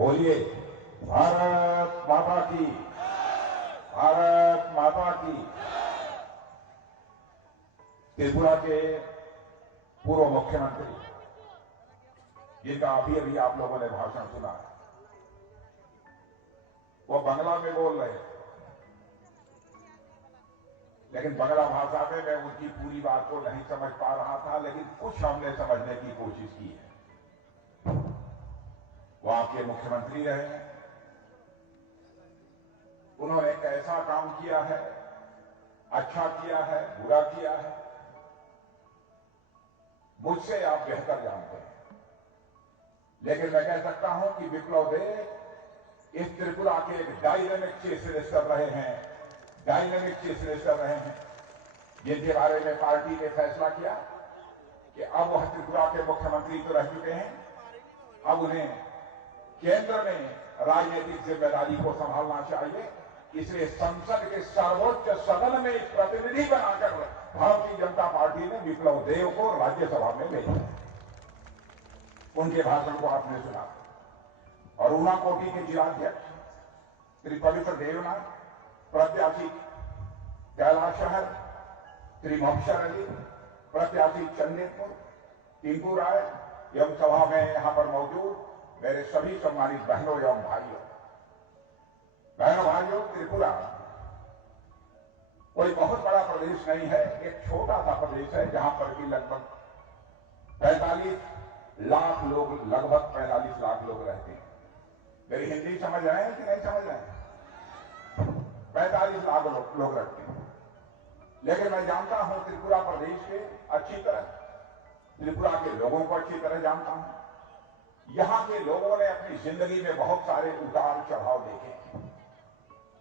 बोलिए भारत माता की, भारत माता की। त्रिपुरा के पूर्व मुख्यमंत्री, जिनका अभी अभी आप लोगों ने भाषण सुना, वो बांग्ला में बोल रहे हैं, लेकिन बांग्ला भाषा में मैं उनकी पूरी बात को नहीं समझ पा रहा था, लेकिन कुछ हमने समझने की कोशिश की है। वो आपके मुख्यमंत्री रहे हैं, उन्होंने कैसा काम किया है, अच्छा किया है, बुरा किया है, मुझसे आप बेहतर जानते हैं। लेकिन मैं कह सकता हूं कि विप्लव देव इस त्रिपुरा के एक डायनेमिक चीफ मिनिस्टर रहे हैं, डायनेमिक चीफ मिनिस्टर रहे हैं, जिनके बारे में पार्टी ने फैसला किया कि अब वह त्रिपुरा के मुख्यमंत्री तो रह चुके हैं, अब उन्हें केंद्र में राजनीतिक जिम्मेदारी को संभालना चाहिए। इसलिए संसद के सर्वोच्च सदन में एक प्रतिनिधि बनाकर भारतीय जनता पार्टी ने विप्लव देव को राज्यसभा में भेजा। उनके भाषण को आपने सुना। और ऊनाकोटी के जिलाध्यक्ष श्री पवित्र देवनाथ, प्रत्याशी कैलाश शहर श्री मोक्षर अली, प्रत्याशी चंदेपुर टिंकू राय एवं सभा में यहां पर मौजूद मेरे सभी सम्मानित बहनों एवं भाइयों, त्रिपुरा कोई बहुत बड़ा प्रदेश नहीं है, एक छोटा सा प्रदेश है, जहां पर कि लगभग 45 लाख लोग, लगभग 45 लाख लोग रहते हैं। मेरी हिंदी समझ रहे हैं कि नहीं समझ रहे हैं? 45 लाख लोग रहते हैं। लेकिन मैं जानता हूं त्रिपुरा प्रदेश के अच्छी तरह, त्रिपुरा के लोगों को अच्छी तरह जानता हूं। यहां के लोगों ने अपनी जिंदगी में बहुत सारे उतार चढ़ाव देखे,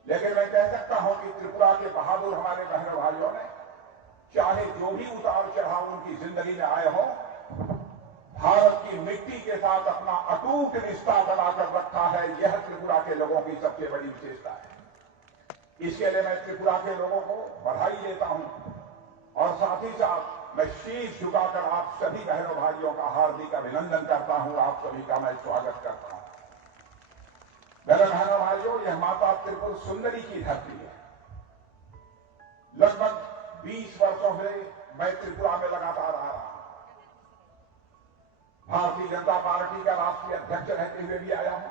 लेकिन मैं कह सकता हूं कि त्रिपुरा के बहादुर हमारे बहन भाइयों ने, चाहे जो भी उतार चढ़ाव उनकी जिंदगी में आए हो, भारत की मिट्टी के साथ अपना अटूट रिश्ता बनाकर रखा है। यह त्रिपुरा के लोगों की सबसे बड़ी विशेषता है। इसके लिए मैं त्रिपुरा के लोगों को बधाई देता हूं और साथ ही साथ मैं शीश झुकाकर आप सभी बहनों भाइयों का हार्दिक अभिनंदन करता हूं। आप सभी का मैं स्वागत करता हूं। मेरे बहनों भाइयों, यह माता त्रिपुर सुंदरी की धरती है। लगभग 20 वर्षों से मैं त्रिपुरा में लगातार आ रहा हूं। भारतीय जनता पार्टी का राष्ट्रीय अध्यक्ष रहते हुए भी आया हूं,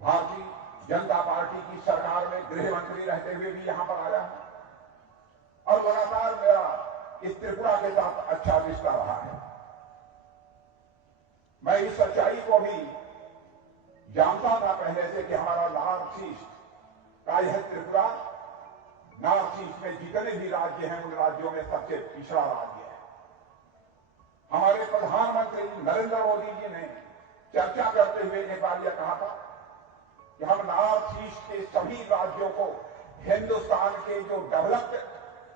भारतीय जनता पार्टी की सरकार में गृह मंत्री रहते हुए भी यहां पर आया हूं और लगातार मेरा इस त्रिपुरा के साथ अच्छा रिश्ता रहा है। मैं इस सच्चाई को भी जानता था पहले से कि हमारा नॉर्थ ईस्ट का यह त्रिपुरा, नॉर्थ ईस्ट में जितने भी राज्य हैं उन राज्यों में सबसे पिछड़ा राज्य है। हमारे प्रधानमंत्री नरेंद्र मोदी जी ने चर्चा करते हुए एक बार यह कहा था कि हम नॉर्थ ईस्ट के सभी राज्यों को हिंदुस्तान के जो डेवलप्ड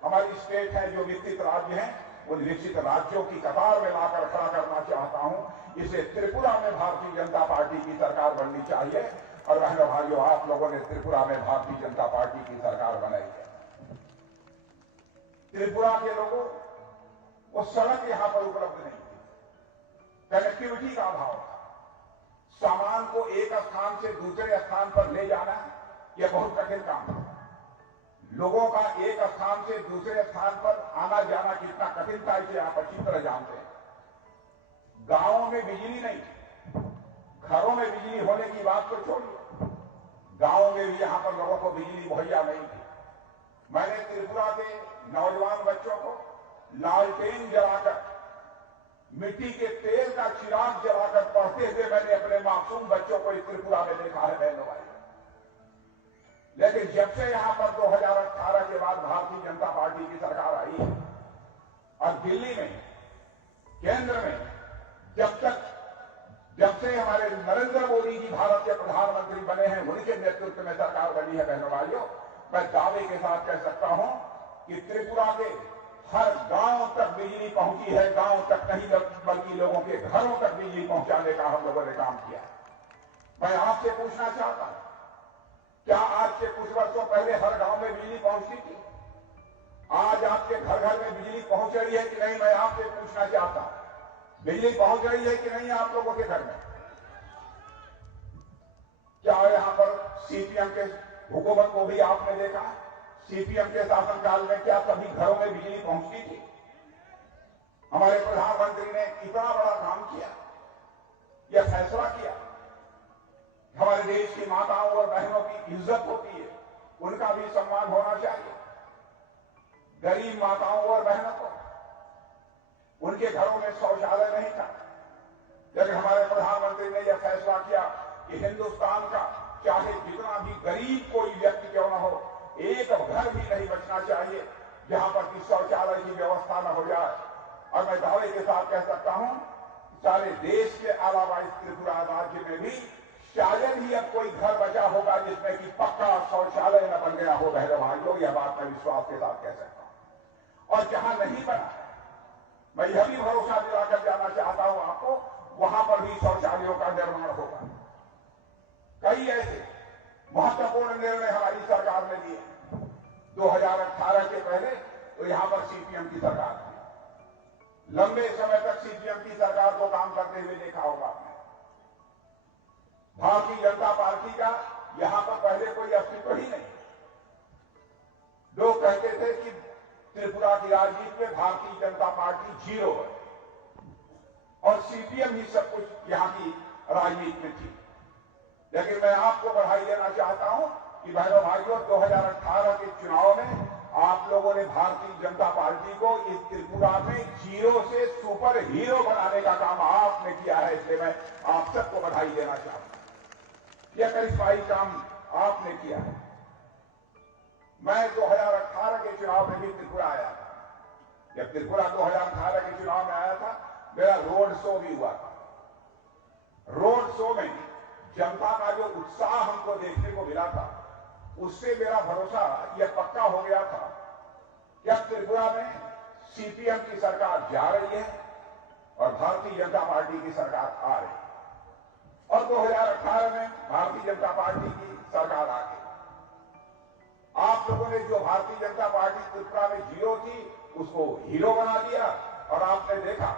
हमारी स्टेट है, जो विकसित राज्य हैं, उन विकसित राज्यों की कतार में लाकर खड़ा करना चाहता हूं। इसे त्रिपुरा में भारतीय जनता पार्टी की सरकार बननी चाहिए। और बहनों भाइयों, आप लोगों ने त्रिपुरा में भारतीय जनता पार्टी की सरकार बनाई है। त्रिपुरा के लोगों को सड़क यहां पर उपलब्ध नहीं थी, कनेक्टिविटी का अभाव था। सामान को एक स्थान से दूसरे स्थान पर ले जाना यह बहुत कठिन काम है। लोगों का एक स्थान से दूसरे स्थान पर आना जाना कितना कठिन था, इसे आप अच्छी तरह जानते हैं। गांवों में बिजली नहीं, घरों में बिजली होने की बात तो छोड़िए, गांवों में भी यहां पर लोगों को बिजली मुहैया नहीं थी। मैंने त्रिपुरा के नौजवान बच्चों को लालटेन जलाकर, मिट्टी के तेल का चिराग जलाकर पढ़ते हुए मैंने अपने मासूम बच्चों को इस त्रिपुरा में देखा है बहनों भाई। लेकिन जब से यहां पर 2018 के बाद भारतीय जनता पार्टी की सरकार आई है और दिल्ली में, केंद्र में, जब से हमारे नरेंद्र मोदी जी भारत के प्रधानमंत्री बने हैं, उनके नेतृत्व में सरकार बनी है बहनों भाइयों, मैं दावे के साथ कह सकता हूं कि त्रिपुरा के हर गांव तक बिजली पहुंची है। गांव तक नहीं बल्कि लोगों के घरों तक बिजली पहुंचाने का हम लोगों ने काम किया। मैं आपसे पूछना चाहता हूं, क्या आज से कुछ वर्षों पहले हर गांव में बिजली पहुंचती थी? आज आपके घर घर में बिजली पहुंच रही है कि नहीं? मैं आपसे पूछना चाहता हूं, बिजली पहुंच रही है कि नहीं आप लोगों के घर में? क्या यहाँ पर सीपीएम के हुकूमत को भी आपने देखा? सीपीएम के शासनकाल में क्या सभी घरों में बिजली पहुंचती थी? हमारे प्रधानमंत्री ने इतना बड़ा काम किया, यह फैसला किया, हमारे देश की माताओं और बहनों की इज्जत होती है, उनका भी सम्मान होना चाहिए। गरीब माताओं और बहनों को उनके घरों में शौचालय नहीं था, लेकिन हमारे प्रधानमंत्री ने यह फैसला किया कि हिंदुस्तान का चाहे जितना भी गरीब कोई व्यक्ति क्यों न हो, एक घर भी नहीं बचना चाहिए जहां पर कि शौचालय की व्यवस्था न हो जाए। और मैं दावे के साथ कह सकता हूं, सारे देश के अलावा इस त्रिपुरा राज्य में भी शायद ही अब कोई घर बचा होगा जिसमें कि पक्का शौचालय न बन गया हो। बहनों भाइयों, यह बात मैं विश्वास के साथ कह सकता हूं। और जहां नहीं बना, मैं यह भी भरोसा दिलाकर जाना चाहता हूं आपको, वहां पर भी शौचालयों का निर्माण होगा। कई ऐसे महत्वपूर्ण निर्णय हमारी सरकार ने लिए। 2018 के पहले तो यहां पर सीपीएम की सरकार थी, लंबे समय तक सीपीएम की सरकार को काम करते हुए देखा होगा आपने। भारतीय जनता पार्टी का यहां पर पहले कोई अस्तित्व ही नहीं। लोग कहते थे कि त्रिपुरा की राजनीति में भारतीय जनता पार्टी जीरो है और सीपीएम ही सब कुछ यहां की राजनीति में थी। लेकिन मैं आपको बधाई देना चाहता हूं कि बहनों भाइयों, 2018 के चुनाव में आप लोगों ने भारतीय जनता पार्टी को इस त्रिपुरा में जीरो से सुपर हीरो बनाने का काम आपने किया है। इसलिए मैं आप सबको बधाई देना चाहता हूं। यह करिश्माई काम आपने किया है। मैं 2018 के चुनाव में भी त्रिपुरा आया था। जब त्रिपुरा 2018 के चुनाव में आया था, मेरा रोड शो भी हुआ था। रोड शो में जनता का जो उत्साह हमको देखने को मिला था, उससे मेरा भरोसा यह पक्का हो गया था कि अब त्रिपुरा में सीपीएम की सरकार जा रही है और भारतीय जनता पार्टी की सरकार आ रही है। और 2018 में भारतीय जनता पार्टी की सरकार आ गई। आप लोगों ने जो भारतीय जनता पार्टी त्रिपुरा में जीरो थी, उसको हीरो बना दिया। और आपने देखा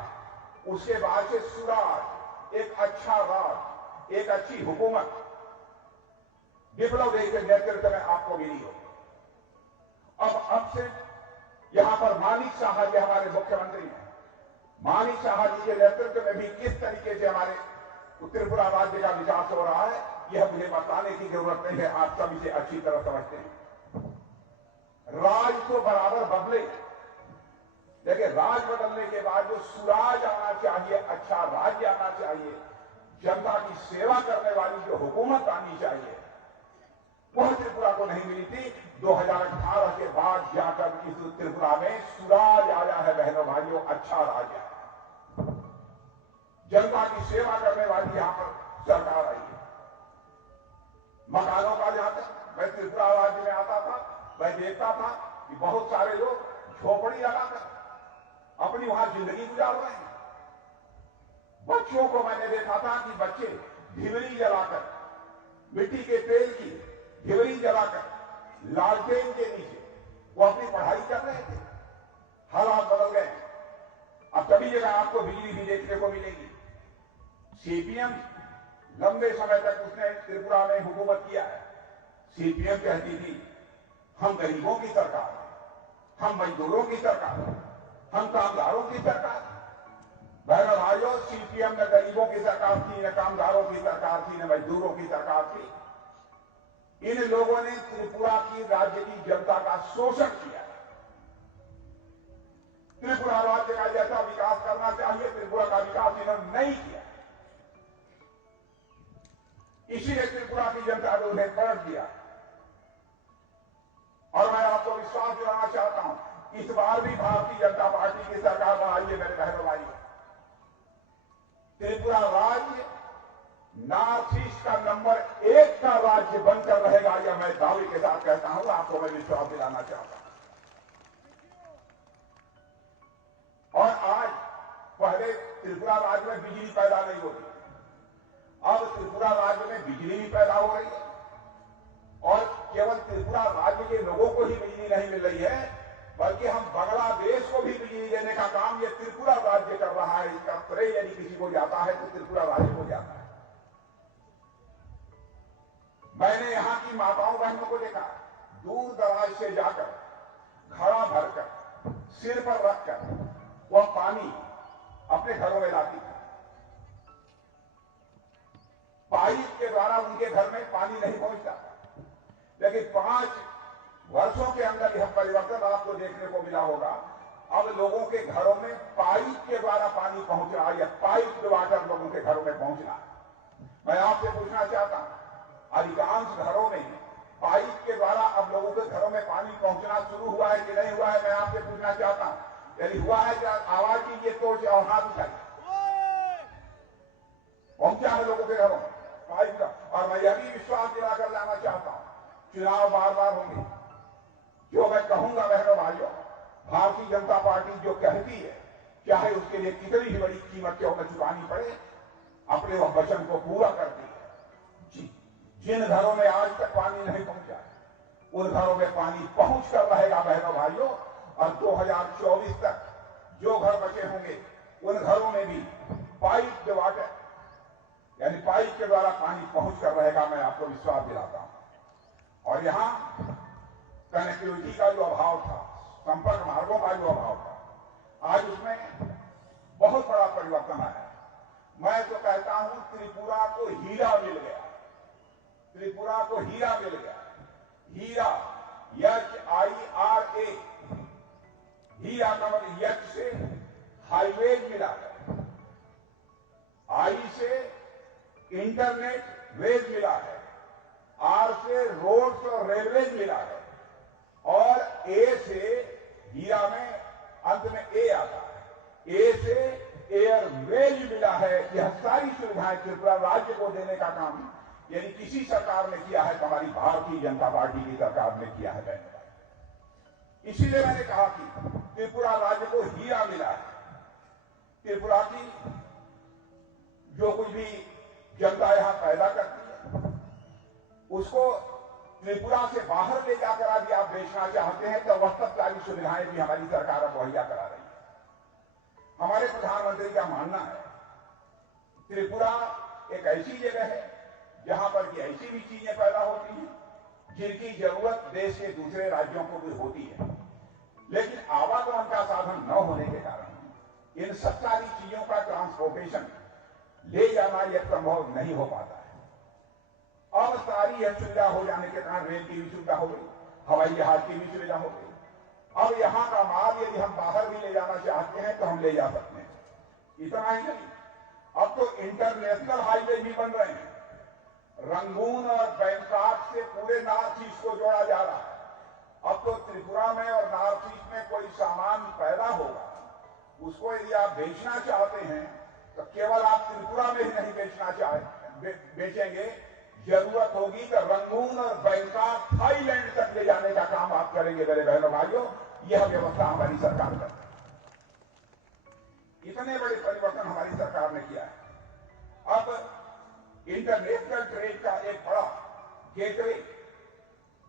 उसके बाद से सुराज, एक अच्छा राज, एक अच्छी हुकूमत विप्लव देव के नेतृत्व में आपको मिली हो। अब से यहां पर मानिक साहा जी हमारे मुख्यमंत्री हैं। मानिक साहा जी के नेतृत्व में भी किस तरीके से हमारे त्रिपुरा राज्य का विकास हो रहा है, यह मुझे बताने की जरूरत नहीं है, आप सभी से अच्छी तरह समझते हैं। राज तो बराबर बदले, लेकिन राज बदलने के बाद जो सुराज आना चाहिए, अच्छा राज्य आना चाहिए, जनता की सेवा करने वाली जो हुकूमत आनी चाहिए, वह त्रिपुरा को नहीं मिली थी। 2018 के बाद जाकर इस त्रिपुरा में सुराज आया है। बहनों भाइयों, अच्छा राज आया, जनता की सेवा करने वाली यहां पर सरकार आई है। मकानों का जहां तक मैं त्रिपुरा राज्य में आता था, मैं देखता था कि बहुत सारे लोग झोपड़ी लगाकर अपनी वहां जिंदगी गुजार रहे हैं। बच्चों को मैंने देखा था कि बच्चे ढिबरी जलाकर, मिट्टी के तेल की ढिबरी जलाकर लालटेन के नीचे वो अपनी पढ़ाई कर रहे थे। हालात बदल गए। अब सभी जगह आपको बिजली भी देखने को मिलेगी। सीपीएम लंबे समय तक उसने त्रिपुरा में हुकूमत किया है। सीपीएम कहती थी हम गरीबों की सरकार है, हम मजदूरों की सरकार है, हम कामगारों की सरकार है। बहनों भाइयों, सीपीएम न गरीबों की सरकार थी, न कामगारों की सरकार थी, न मजदूरों की सरकार थी। इन लोगों ने त्रिपुरा की राज्य की जनता का शोषण किया। त्रिपुरा राज्य का जैसा विकास करना चाहिए, त्रिपुरा का विकास इन्होंने नहीं किया। इसीलिए त्रिपुरा की जनता ने उन्हें पलट दिया। और मैं आपको विश्वास दिलाना चाहता हूं, इस बार भी भारतीय जनता पार्टी की सरकार बनाई है। मेरे बहनों भाइयों, त्रिपुरा राज्य नॉर्थ ईस्ट का नंबर 1 का राज्य बनकर रहेगा, यह मैं दावे के साथ कहता हूं। आपको मैं विश्वास दिलाना चाहता हूं। और आज पहले त्रिपुरा राज्य में बिजली पैदा नहीं होती, अब त्रिपुरा राज्य में बिजली भी पैदा हो रही है। और केवल त्रिपुरा राज्य के लोगों को ही बिजली नहीं मिल रही है, बल्कि हम बांग्लादेश को भी बिजली देने का काम ये त्रिपुरा राज्य कर रहा है। इसका श्रेय यदि किसी को जाता है तो त्रिपुरा राज्य को जाता है। मैंने यहां की माताओं बहनों को देखा, दूर दराज से जाकर घड़ा भरकर सिर पर रखकर वह पानी अपने घरों में लाती थी। पाइप के द्वारा उनके घर में पानी नहीं पहुंचता, लेकिन 5 वर्षों के अंदर यह परिवर्तन आपको देखने को मिला होगा। अब लोगों के घरों में पाइप के द्वारा पानी पहुंच रहा है, या पाइप वाटर लोगों के घरों में पहुंच रहा है। मैं आपसे पूछना चाहता हूं, अधिकांश घरों में पाइप के द्वारा अब लोगों के घरों में पानी पहुंचना शुरू हुआ है कि नहीं हुआ है? मैं आपसे पूछना चाहता हूं। यदि हुआ है, आवाज कीजिए तोड़ और हाथ उठाइए। पहुंचा है लोगों के घरों में पाइप का। और मैं यह भी विश्वास दिलाकर जाना चाहता हूं, चुनाव बार बार होंगे, जो मैं कहूंगा बहनों भाइयों, भारतीय जनता पार्टी जो कहती है, चाहे उसके लिए कितनी ही बड़ी कीमत क्यों न चुकानी पड़े, अपने वह वचन को पूरा करती है। जिन घरों में आज तक पानी नहीं पहुंचा, उन घरों में पानी पहुंच कर रहेगा बहनों भाइयों। और 2024 तक जो घर बचे होंगे, उन घरों में भी पाइप वाटर, यानी पाइप के द्वारा पानी पहुंच कर रहेगा, मैं आपको विश्वास दिलाता हूं। और यहां कनेक्टिविटी का जो अभाव था, संपर्क मार्गों का जो अभाव था, आज उसमें बहुत बड़ा परिवर्तन आया। मैं तो कहता हूं, त्रिपुरा को हीरा मिल गया, त्रिपुरा को हीरा मिल गया। हीरा, HIRA, हीरा का मतलब यच से हाईवे मिला है, आई से इंटरनेट वेज मिला है, आर से रोड्स और रेलवेज मिला है, और ए से, हीरा में अंत में ए आता है, ए से एयरवेज मिला है। यह सारी सुविधाएं त्रिपुरा राज्य को देने का काम यदि किसी सरकार ने किया है तो हमारी भारतीय जनता पार्टी की सरकार ने किया है। इसीलिए मैंने कहा कि त्रिपुरा राज्य को हीरा मिला है। त्रिपुरा की जो कुछ भी जनता यहां पैदा करती है, उसको त्रिपुरा से बाहर ले जाकर यदि आप बेचना चाहते हैं तो वह सब सारी सुविधाएं भी हमारी सरकार अब मुहैया करा रही है। हमारे प्रधानमंत्री का मानना है, त्रिपुरा एक ऐसी जगह है जहां पर कि ऐसी भी चीजें पैदा होती हैं जिनकी जरूरत देश के दूसरे राज्यों को भी होती है, लेकिन आवागमन का साधन न होने के कारण इन सब सारी चीजों का ट्रांसपोर्टेशन ले जाना यह संभव नहीं हो पाता है। अब सारी यह सुविधा हो जाने के कारण रेल की भी सुविधा हो गई, हवाई जहाज की भी सुविधा हो गई। अब यहां का माल यदि हम बाहर भी ले जाना चाहते हैं तो हम ले जा सकते हैं। इतना ही नहीं, अब तो इंटरनेशनल हाईवे भी बन रहे हैं। रंगून और बैंकॉक से पूरे नॉर्थ ईस्ट को जोड़ा जा रहा है। अब तो त्रिपुरा में और नॉर्थ ईस्ट में कोई सामान पैदा होगा, उसको यदि आप बेचना चाहते हैं तो केवल आप त्रिपुरा में ही नहीं बेचेंगे, जरूरत होगी तो रंगून और बैंकॉक थाईलैंड तक ले जाने का काम आप करेंगे। मेरे बहनों भाइयों, यह व्यवस्था हमारी सरकार करती है। इतने बड़े परिवर्तन हमारी सरकार ने किया है। अब इंटरनेशनल ट्रेड का एक बड़ा गेटवे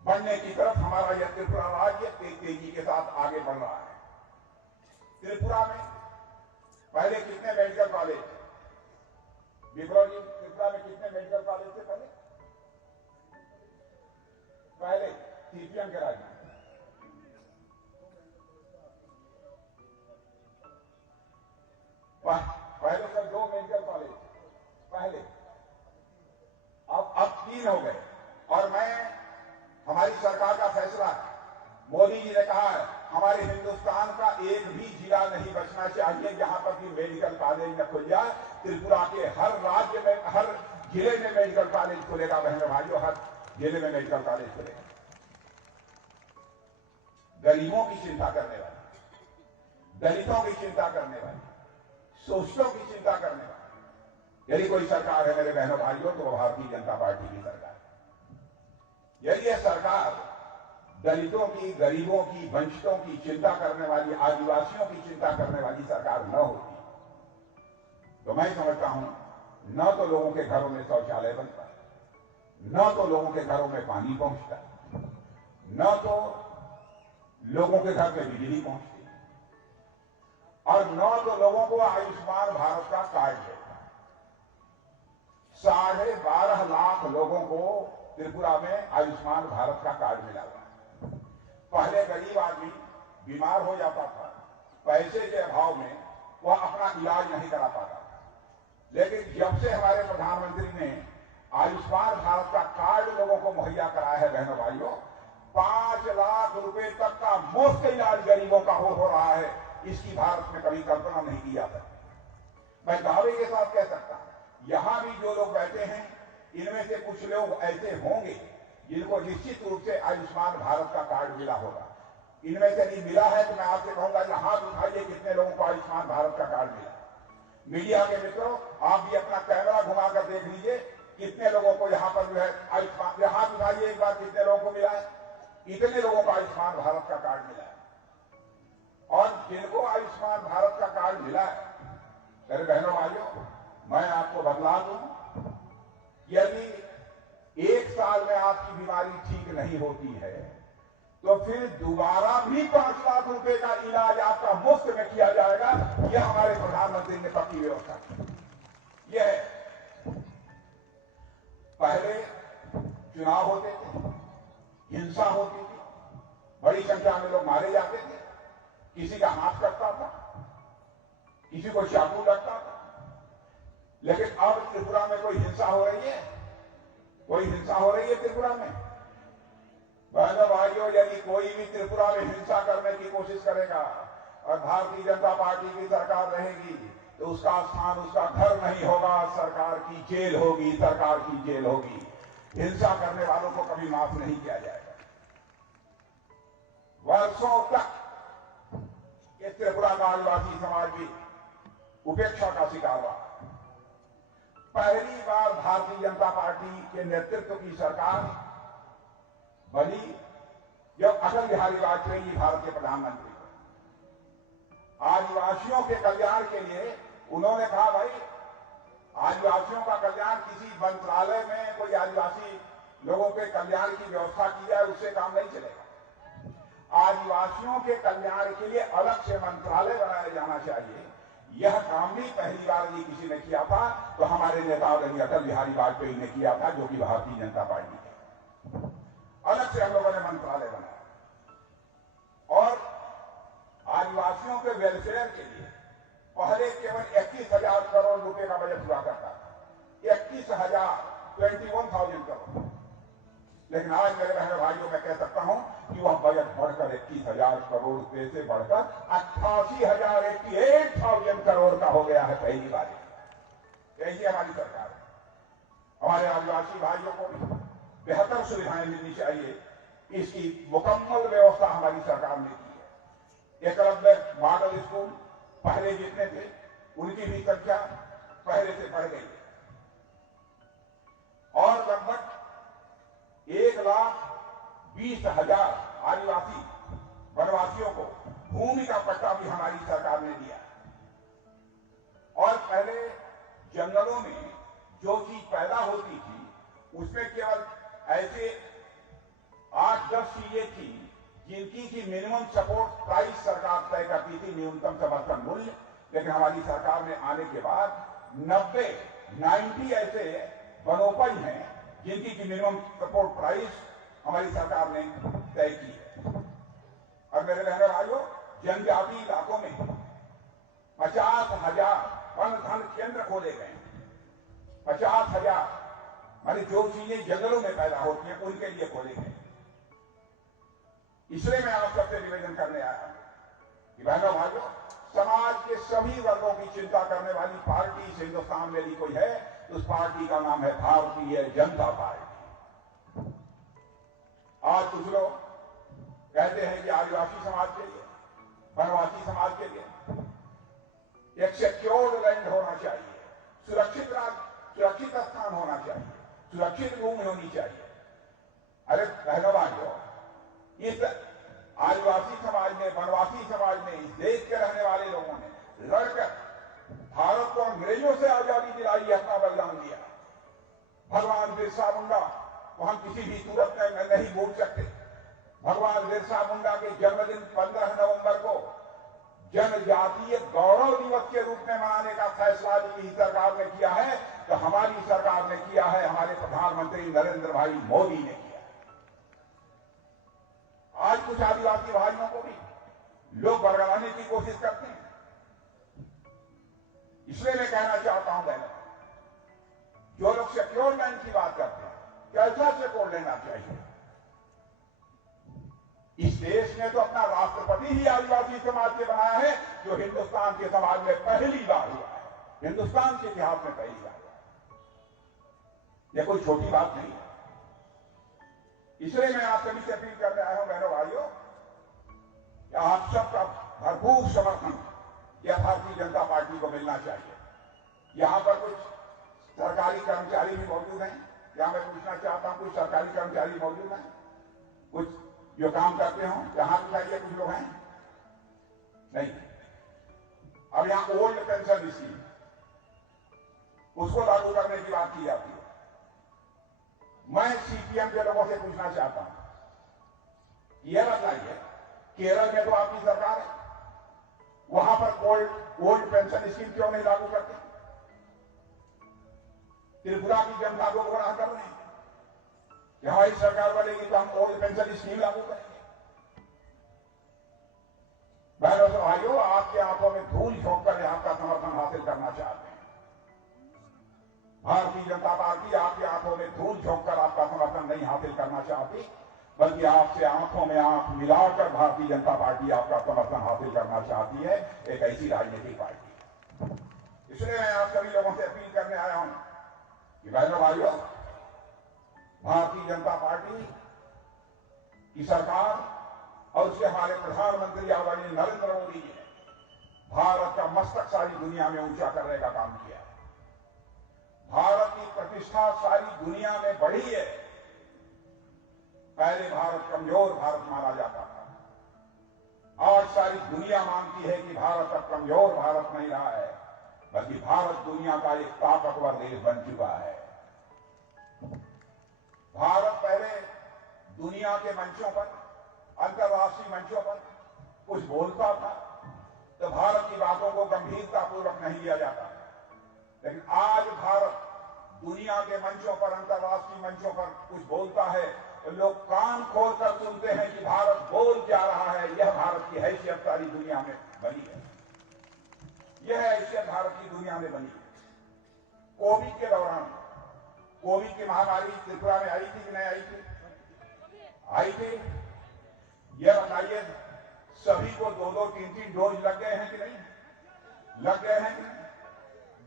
बनने की तरफ हमारा यह त्रिपुरा राज्य तेजी के साथ आगे बढ़ रहा है। त्रिपुरा में पहले कितने मेडिकल कॉलेज थे? विप्लव जी, त्रिपुरा में कितने मेडिकल कॉलेज थे पहले सीपीएम के राज्य में? पहले तो 2 मेडिकल कॉलेज पहले, अब 3 हो गए। और हमारी सरकार का फैसला है, मोदी जी ने कहा है हमारे हिंदुस्तान का एक भी जिला नहीं बचना चाहिए जहां पर भी मेडिकल कॉलेज न खुल जाए। त्रिपुरा के हर राज्य में, हर जिले में मेडिकल कॉलेज खुलेगा बहनों भाइयों, हर जिले में मेडिकल कॉलेज खुलेगा। गरीबों की चिंता करने वाली, दलितों की चिंता करने वाली, शोषितों की चिंता करने वाली यदि कोई सरकार है मेरे बहनों भाइयों तो वो भारतीय जनता पार्टी की सरकार है। यदि यह सरकार दलितों की, गरीबों की, वंचितों की चिंता करने वाली, आदिवासियों की चिंता करने वाली सरकार न होती तो मैं समझता हूं न तो लोगों के घरों में शौचालय बनता, न तो लोगों के घरों में पानी पहुंचता, न तो लोगों के घर में बिजली पहुंचती, और न तो लोगों को आयुष्मान भारत का कार्ड देता। 12.5 लाख लोगों को त्रिपुरा में आयुष्मान भारत का कार्ड मिला हुआ है। पहले गरीब आदमी बीमार हो जाता था, पैसे के अभाव में वह अपना इलाज नहीं करा पाता था, लेकिन जब से हमारे प्रधानमंत्री ने आयुष्मान भारत का कार्ड लोगों को मुहैया कराया है, बहनों भाइयों, 5 लाख रुपए तक का मुफ्त इलाज गरीबों का हो रहा है। इसकी भारत में कभी कल्पना नहीं की जा सकती। मैं दावे के साथ कह सकता हूं, यहां भी जो लोग बैठे हैं, इनमें से कुछ लोग ऐसे होंगे जिनको निश्चित रूप से आयुष्मान भारत का कार्ड मिला होगा। इनमें से नहीं मिला है तो मैं आपसे कहूंगा कि हाथ उठाइए कितने लोगों को आयुष्मान भारत का कार्ड मिला। मीडिया के मित्रों, आप भी अपना कैमरा घुमाकर देख लीजिए कितने लोगों को यहाँ पर जो है आयुष्मान, हाथ उठाइए एक बार, कितने लोगों को मिला है। इतने लोगों को आयुष्मान भारत का कार्ड मिला है। और जिनको आयुष्मान भारत का कार्ड मिला है, मेरे बहनों भाइयों, मैं आपको बतला दूं, यदि 1 साल में आपकी बीमारी ठीक नहीं होती है तो फिर दोबारा भी 5 लाख रुपए का इलाज आपका मुफ्त में किया जाएगा। यह हमारे प्रधानमंत्री ने पक्की व्यवस्था की। यह पहले चुनाव होते थे, हिंसा होती थी, बड़ी संख्या में लोग मारे जाते थे, किसी का हाथ कटता था, किसी को चाकू लगता था। लेकिन अब त्रिपुरा में कोई हिंसा हो रही है? कोई हिंसा हो रही है त्रिपुरा में? बहनों भाइयों, यदि कोई भी त्रिपुरा में हिंसा करने की कोशिश करेगा और भारतीय जनता पार्टी की सरकार रहेगी तो उसका स्थान उसका घर नहीं होगा, सरकार की जेल होगी, सरकार की जेल होगी। हिंसा करने वालों को कभी माफ नहीं किया जाएगा। वर्षों तक ये त्रिपुरा का आदिवासी समाज भी उपेक्षा का शिकार रहा। पहली बार भारतीय जनता पार्टी के नेतृत्व की सरकार बनी जब अटल बिहारी वाजपेयी जी भारत के प्रधानमंत्री थे। आदिवासियों के कल्याण के लिए उन्होंने कहा, भाई आदिवासियों का कल्याण किसी मंत्रालय में कोई आदिवासी लोगों के कल्याण की व्यवस्था की जाए, उससे काम नहीं चलेगा। आदिवासियों के कल्याण के लिए अलग से मंत्रालय बनाया जाना चाहिए। यह काम भी पहली बार यदि किसी ने किया था तो हमारे नेता अटल बिहारी वाजपेयी ने किया था, जो कि भारतीय जनता पार्टी के। अलग से हम लोगों ने मंत्रालय बनाया और आदिवासियों के वेलफेयर के लिए पहले केवल 21,000 करोड़ रुपए का बजट हुआ करता था। 21,000 करोड़। लेकिन आज मेरे बहनों भाइयों मैं कह सकता हूं कि वह बजट बढ़कर 21,000 करोड़ रुपए से बढ़कर 88,000 करोड़ का हो गया है पहली बार। यही हमारी सरकार है। हमारे आदिवासी भाइयों को भी बेहतर सुविधाएं मिलनी चाहिए, इसकी मुकम्मल व्यवस्था हमारी सरकार ने की है। एकलव्य मॉडल स्कूल पहले जितने थे उनकी भी संख्या पहले से बढ़ गई है और लगभग 1,20,000 आदिवासी वनवासियों को भूमि का पट्टा भी हमारी सरकार ने दिया। और पहले जंगलों में जो चीज पैदा होती थी उसमें केवल ऐसे 8-10 चीजें थी जिनकी की मिनिमम सपोर्ट प्राइस सरकार तय करती थी, न्यूनतम समर्थन मूल्य। लेकिन हमारी सरकार में आने के बाद 90 ऐसे वनोपज हैं जिनकी की मिनिमम सपोर्ट प्राइस हमारी सरकार ने तय की है। और मेरे बहनों भाइयों, जनजातीय इलाकों में 50,000 वन धन केंद्र खोले गए। 50,000 मानी जो चीजें जंगलों में पैदा होती हैं उनके लिए खोले गए। इसलिए मैं आप सबसे निवेदन करने आया हूं कि बहनों भाइयों, समाज के सभी वर्गों की चिंता करने वाली पार्टी इस हिंदुस्तान में यदि कोई है तो उस पार्टी का नाम है भारतीय जनता पार्टी। आज कुछ लोग कहते हैं कि आदिवासी समाज के लिए, वनवासी समाज के लिए एक सिक्योर्ड लैंड होना चाहिए, सुरक्षित स्थान होना चाहिए, सुरक्षित भूमि होनी चाहिए। अरे बहनों भाइयों, इस आदिवासी समाज ने, वनवासी समाज ने, इस देश के रहने वाले लोगों ने लड़कर भारत को अंग्रेजों से आजादी दिलाई, अपना बलिदान दिया। भगवान बिरसा मुंडा को हम किसी भी सूरत में नहीं भूल सकते। भगवान बिरसा मुंडा के जन्मदिन 15 नवंबर को जनजातीय गौरव दिवस के रूप में मनाने का फैसला की सरकार ने किया है। तो हमारी सरकार ने किया है, हमारे प्रधानमंत्री नरेंद्र भाई मोदी ने किया है। आज कुछ आदिवासी भाइयों को भी लोग बरगलाने की कोशिश करते हैं। इसलिए मैं कहना चाहता हूं बहनों, जो लोग सिक्योरलैंड की बात करते हैं, कैसा सिक्योर लेना चाहिए? इस देश ने तो अपना राष्ट्रपति ही आदिवासी समाज से बनाया है, जो हिंदुस्तान के समाज में पहली बार हुआ है, हिंदुस्तान के इतिहास में पहली बार हुआ है। यह कोई छोटी बात नहीं है। इसलिए मैं आप सभी से अपील करने आया हूं बहनों भाइयों, कि आप सबका भरपूर समर्थन यह भारतीय जनता पार्टी को मिलना चाहिए। यहां पर कुछ सरकारी कर्मचारी भी मौजूद हैं। यहां मैं पूछना चाहता हूं, कुछ सरकारी कर्मचारी मौजूद हैं, कुछ जो काम करते हो, यहां दिखाइए, कुछ लोग हैं? नहीं। अब यहां ओल्ड पेंशन स्कीम, उसको लागू करने की बात की जाती है। मैं सीपीएम के लोगों से पूछना चाहता हूं, यह बताइए, केरल में तो आपकी सरकार है, वहां पर ओल्ड पेंशन स्कीम क्यों नहीं लागू करते? त्रिपुरा की जनता को गुमराह कर रहे हैं कि हमारी सरकार बनेगी तो हम ओल्ड पेंशन स्कीम लागू करेंगे। बहनों से भाइयों, आपके आंखों में धूल झोंक कर आपका समर्थन हासिल करना चाहते हैं। भारतीय जनता पार्टी आपके आंखों में धूल झोंक कर आपका समर्थन नहीं हासिल करना चाहती, बल्कि आपसे आंखों में आंख मिलाकर भारतीय जनता पार्टी आपका समर्थन हासिल करना चाहती है, एक ऐसी राजनीतिक पार्टी। इसलिए मैं आप सभी लोगों से अपील करने आया हूं कि बहनों भाइयों, भारतीय जनता पार्टी की सरकार और उसके हमारे प्रधानमंत्री आदरणीय नरेंद्र मोदी जी ने भारत का मस्तक सारी दुनिया में ऊंचा करने का काम किया है। भारत की प्रतिष्ठा सारी दुनिया में बढ़ी है। पहले भारत कमजोर भारत माना जाता था, आज सारी दुनिया मानती है कि भारत अब कमजोर भारत नहीं रहा है, बल्कि भारत दुनिया का एक ताकतवर देश बन चुका है। भारत पहले दुनिया के मंचों पर, अंतर्राष्ट्रीय मंचों पर कुछ बोलता था तो भारत की बातों को गंभीरतापूर्वक नहीं लिया जाता, लेकिन आज भारत दुनिया के मंचों पर, अंतर्राष्ट्रीय मंचों पर कुछ बोलता है तो लोग कान खोलकर सुनते हैं कि भारत बोल क्या रहा है। यह भारत की हैसियत सारी दुनिया में बनी है, यह हैसियत भारत की दुनिया में बनी है। कोविड के दौरान, कोविड की महामारी त्रिपुरा में आई थी कि नहीं आई थी? आई थी। यह बताइए, सभी को 2-2, 3-3 डोज लग गए हैं कि नहीं? लग गए हैं कि नहीं?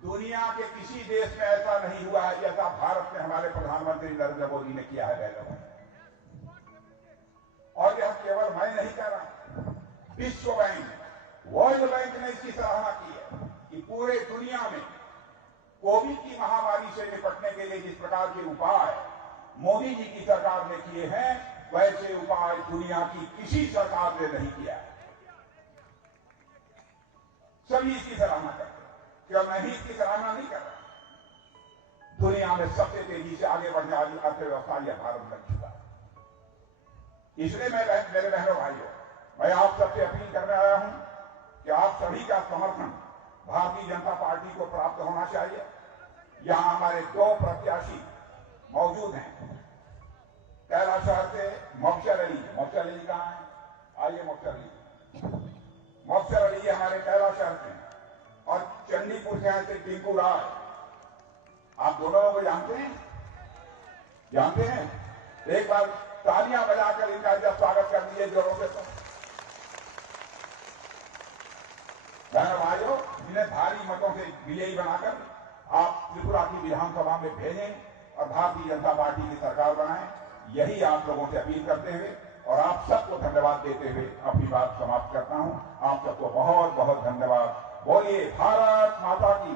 दुनिया के किसी देश में ऐसा नहीं हुआ है जैसा भारत में हमारे प्रधानमंत्री नरेंद्र मोदी ने किया है बहनों। और यह केवल मैं नहीं कह रहा, विश्व बैंक, वर्ल्ड बैंक ने इसकी सराहना की है कि पूरे दुनिया में कोविड की महामारी से निपटने के लिए जिस प्रकार के उपाय मोदी जी की सरकार ने किए हैं, वैसे उपाय दुनिया की किसी सरकार ने नहीं किया है। सभी इसकी सराहना करते हैं, क्या मैं ही इसकी सराहना नहीं कर रहा। दुनिया में सबसे तेजी से आगे बढ़ने वाली अर्थव्यवस्था यह भारत बन चुका है। इसलिए मेरे बहनों भाइयों, मैं आप सबसे अपील करने आया हूं कि आप सभी का समर्थन भारतीय जनता पार्टी को प्राप्त होना चाहिए। यहां हमारे 2 प्रत्याशी मौजूद हैं। कैलाश शहर से मोक्शर अली, मोक्शर अली कहां है? आइए मोक्शर अली। मोक्शर अली हमारे कैलाश शहर से, और चंडीपुर से आए टिंकू राय। आप दोनों को जानते हैं? जानते हैं? एक बार तालियां बजाकर इनका जब स्वागत कर दीजिए जोरों से। तो बहनों भाइयों, इन्हें भारी मतों से विजयी बनाकर आप त्रिपुरा की विधानसभा में भेजें और भारतीय जनता पार्टी की सरकार बनाएं। यही आप लोगों से अपील करते हुए और आप सबको धन्यवाद देते हुए अपनी बात समाप्त करता हूं। आप सबको बहुत बहुत धन्यवाद। बोलिए भारत माता की।